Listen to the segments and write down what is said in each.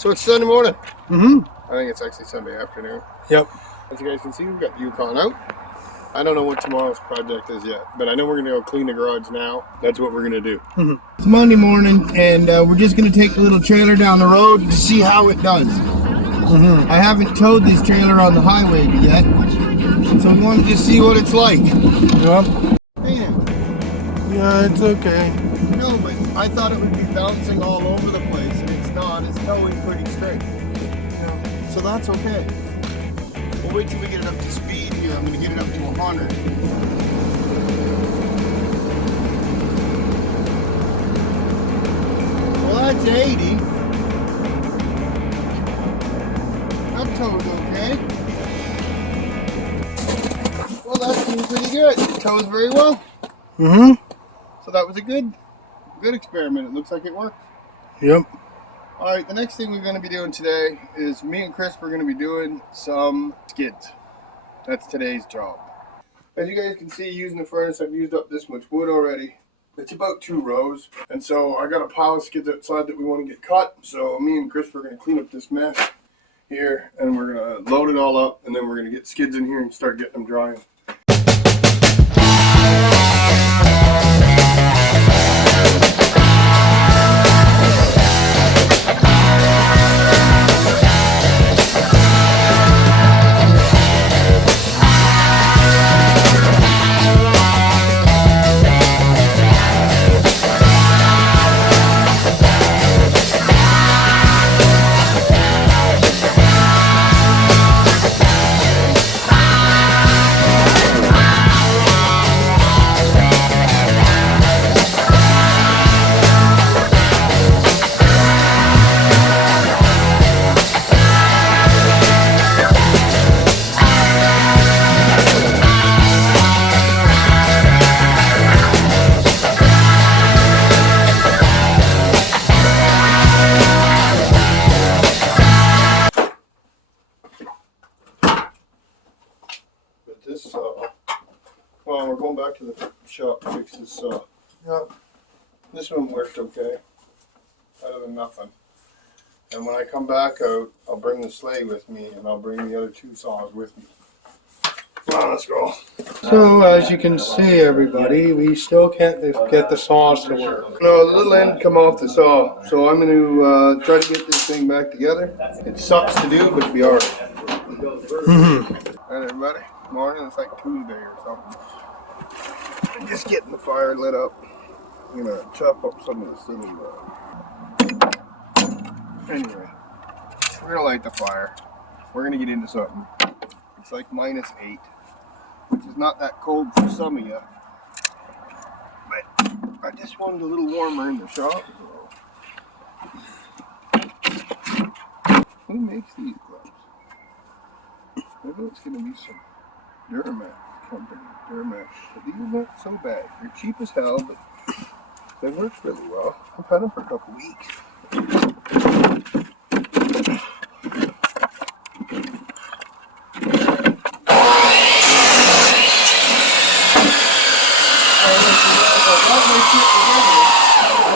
So it's Sunday morning. I think it's actually Sunday afternoon. Yep. As you guys can see, we've got the Yukon out. I don't know what tomorrow's project is yet, but I know we're going to go clean the garage now. That's what we're going to do. It's Monday morning, and we're just going to take the little trailer down the road to see how it does. I haven't towed this trailer on the highway yet, so we want to just see what it's like. Yep. Yeah, it's okay. No, but I thought it would be bouncing all over the place, and it's not. It's towing pretty straight. So that's okay. We'll wait till we get it up to speed here. I'm going to get it up to 100. Well, that's 80. That tows okay. Well, that seems pretty good. It tows very well. So that was a good experiment. It looks like it worked. Yep. All right, the next thing we're going to be doing today is me and Chris, we're going to be doing some skids. That's today's job. As you guys can see, using the furnace, I've used up this much wood already. It's about 2 rows. And so I got a pile of skids outside that we want to get cut. So me and Chris, we're going to clean up this mess here, and we're going to load it all up, and then we're going to get skids in here and start getting them drying. Well, we're going back to the shop to fix this saw. Yep. This one worked okay, other than nothing. And when I come back out, I'll bring the sleigh with me, and I'll bring the other 2 saws with me. Come on, let's go. So, as you can see, everybody, we still can't get the saws to work. No, the little end come off the saw, so I'm going to try to get this thing back together. It sucks to do, but it'll be alright. Alright, everybody. Morning. It's like Tuesday or something. I'm just getting the fire lit up. I'm gonna chop up some of this little. Anyway, we're gonna light the fire. We're gonna get into something. It's like -8, which is not that cold for some of you, but I just wanted a little warmer in the shop. Who makes these gloves? Maybe it's gonna be some Duramax company, Duramax. But these are not so bad. They're cheap as hell, but they work really well. I've had them for a couple weeks. I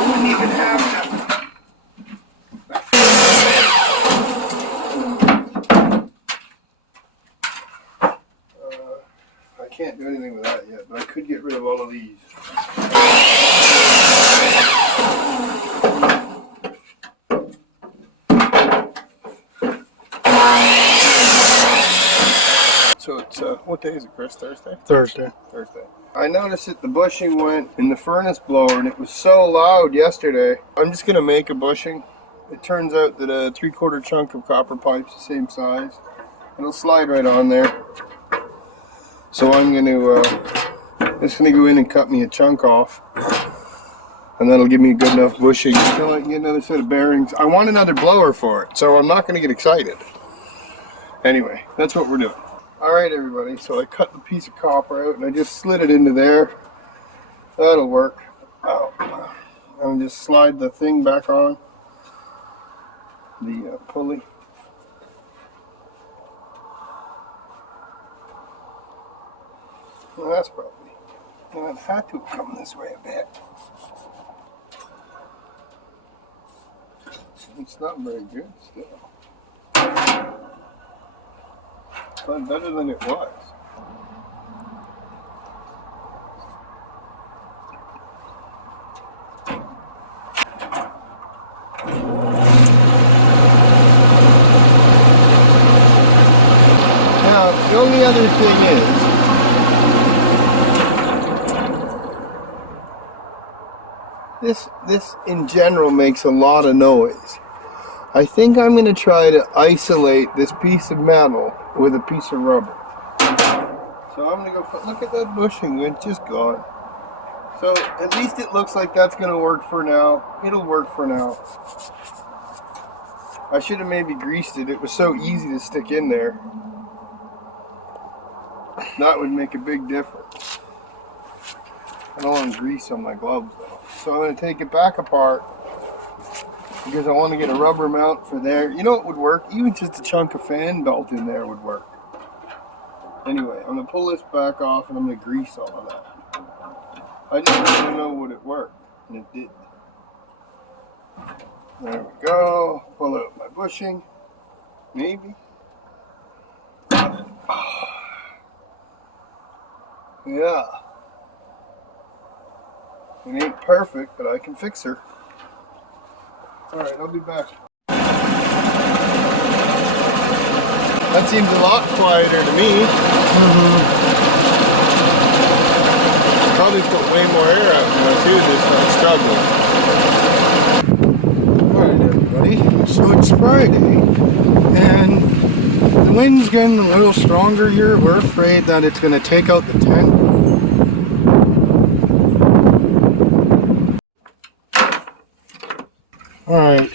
wouldn't even have that. I can't do anything with that yet, but I could get rid of all of these. So it's, what day is it, Chris? Thursday? Thursday. I noticed that the bushing went in the furnace blower, and it was so loud yesterday. I'm just going to make a bushing. It turns out that a 3/4 chunk of copper pipe's the same size. It'll slide right on there. So I'm going to just going to go in and cut me a chunk off, and that'll give me a good enough bushing until I can get another set of bearings. I want another blower for it, so I'm not going to get excited. Anyway, that's what we're doing. Alright, everybody, so I cut the piece of copper out and I just slid it into there. That'll work. And just slide the thing back on the pulley. Well, that's probably, well, it had to come this way a bit. It's not very good still. But better than it was. Now, the only other thing is, this in general makes a lot of noise. I think I'm going to try to isolate this piece of metal with a piece of rubber. So I'm going to go, look at that bushing, it's just gone. So at least it looks like that's going to work for now. It'll work for now. I should have maybe greased it. It was so easy to stick in there. That would make a big difference. I don't want grease on my gloves though. So I'm going to take it back apart because I want to get a rubber mount for there. You know what would work? Even just a chunk of fan belt in there would work. Anyway, I'm going to pull this back off and I'm going to grease all of that. I just want to know would it work, and it did. There we go. Pull out my bushing. Maybe. Yeah. It ain't perfect, but I can fix her. Alright, I'll be back. That seems a lot quieter to me. Probably put way more air out now too, this not struggling. Alright everybody, so it's Friday, and the wind's getting a little stronger here. We're afraid that it's going to take out the tent. Alright,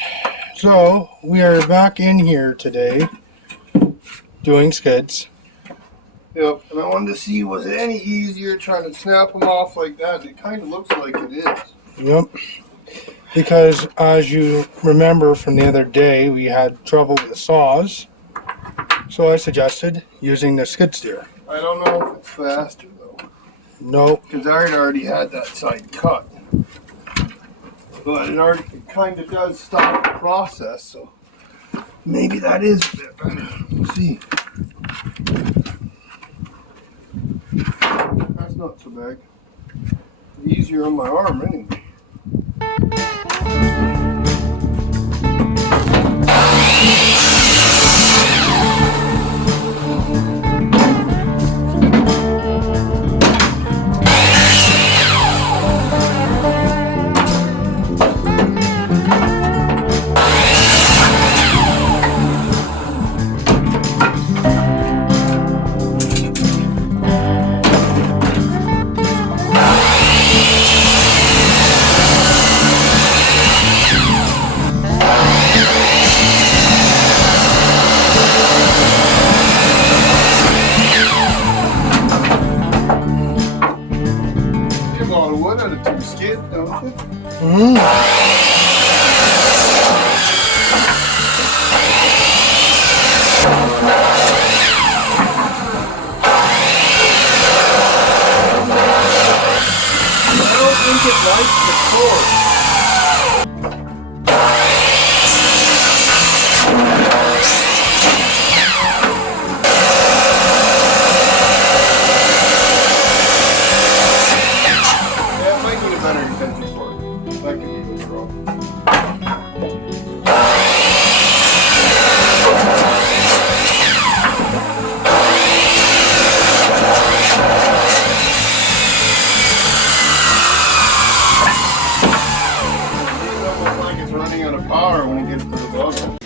so we are back in here today doing skids. Yep, and I wanted to see, was it any easier trying to snap them off like that? It kind of looks like it is. Yep, because as you remember from the other day, we had trouble with the saws. So I suggested using the skid steer. I don't know if it's faster though. Nope. Because I had already had that side cut. But it kind of does stop the process, so maybe that is a bit better. We'll see. That's not so bad. Easier on my arm anyway.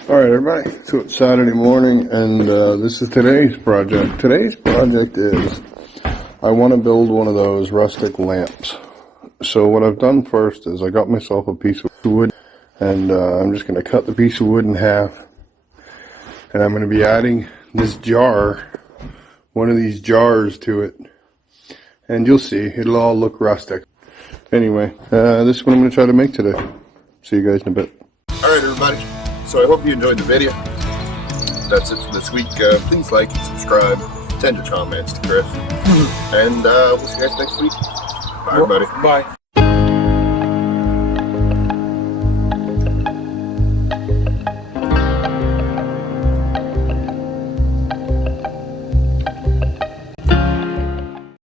Alright everybody, so it's Saturday morning and this is today's project. Today's project is I want to build one of those rustic lamps. So what I've done first is I got myself a piece of wood and I'm just going to cut the piece of wood in half and I'm going to be adding this jar, one of these jars to it, and you'll see it'll all look rustic. Anyway, this is what I'm going to try to make today. See you guys in a bit. Alright everybody, so I hope you enjoyed the video. That's it for this week. Please like and subscribe. Send your comments to Chris. And we'll see you guys next week. Bye everybody. Bye.